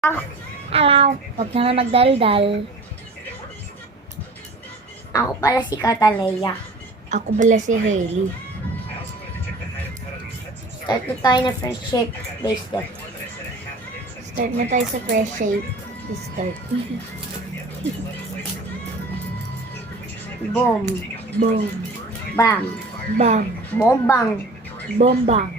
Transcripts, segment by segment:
Hello. Huwag na nga magdaldal. Ako pala si Cataleya. Ako pala si Hailey. Start na tayo na fresh shape bracelet. Start na tayo sa fresh shape. Start. Boom. Boom. Bam. Bam. Bombang. Bombang.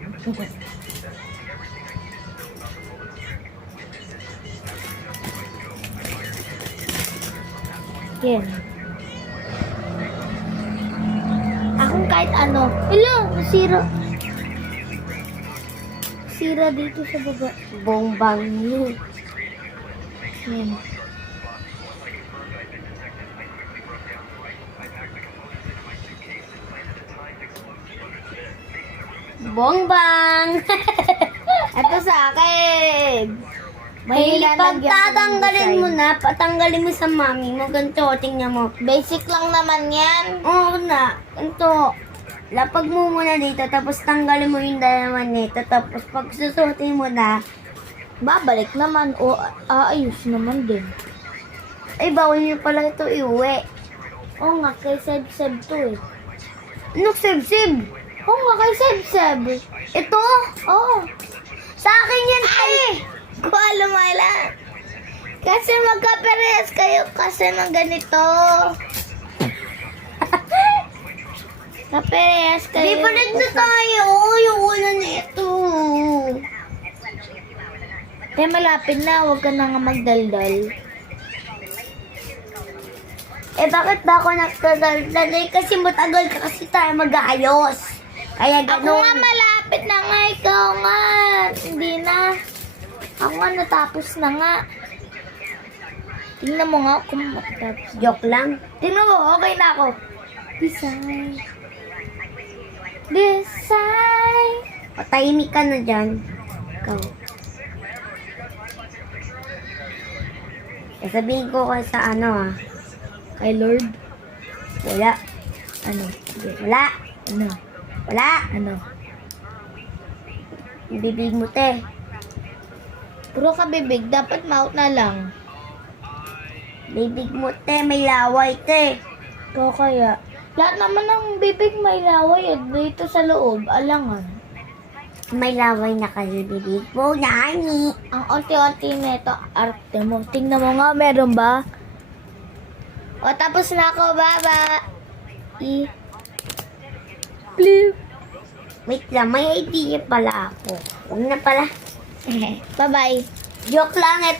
Yan. Akong kahit ano. Hello, sira. Sira dito sa baba. Bombang. Yan. Bongbang. Ito sa akin. May lalagyan pagtatanggalin ng mo design. na, patanggalin mo sa mami mo. Ganito, tingnan mo. Basic lang naman yan. Oo na, ganito. Lapag mo muna dito, tapos tanggalin mo yung dalawa nito. Tapos pag susuotin mo na, Babalik naman o aayos naman din. ay bawal niyo pala ito iuwi. Oo nga, kay Seb-Seb to eh. Ano, sib-sib? Oo nga, kay Seb-Seb. Ito? Oo. Sa akin yan, ay! Kuha lang. Kasi magkaparehas kayo kasi ng ganito. Kaparehas kayo. Di palit na tayo. Yung ulan na ito. Kaya malapit na, huwag ka na nga magdaldal. Eh, bakit ba ako nagdadaldal? Eh, kasi matagal ka kasi tayo mag-aayos. Kaya Ako ganun. nga malapit na nga, ikaw nga. Hindi na. Ako nga natapos na nga. Tingnan mo nga kung matatapos na. Joke lang. Tingnan mo, okay na ako. Design. Design. Patahimik ka na dyan. Ikaw. Sasabihin ko ka sa ano Kay Lord. Wala. Ano? Sige. Wala. Ano? Wala. Ano? Yung bibig mo, te. Puro ka bibig. Dapat mouth na lang. Bibig mo, te. May laway, te. Ikaw kaya. Lahat naman ng bibig may laway at dito sa loob, alangan. May laway na kasi bibig mo, nani. Ang onti-onti nito, arte mo. Tingnan mo nga, meron ba? O, tapos na ako, baba. Blip. Wait lang, may idea pala ako. Huwag na pala. Bye-bye. Joke lang, ito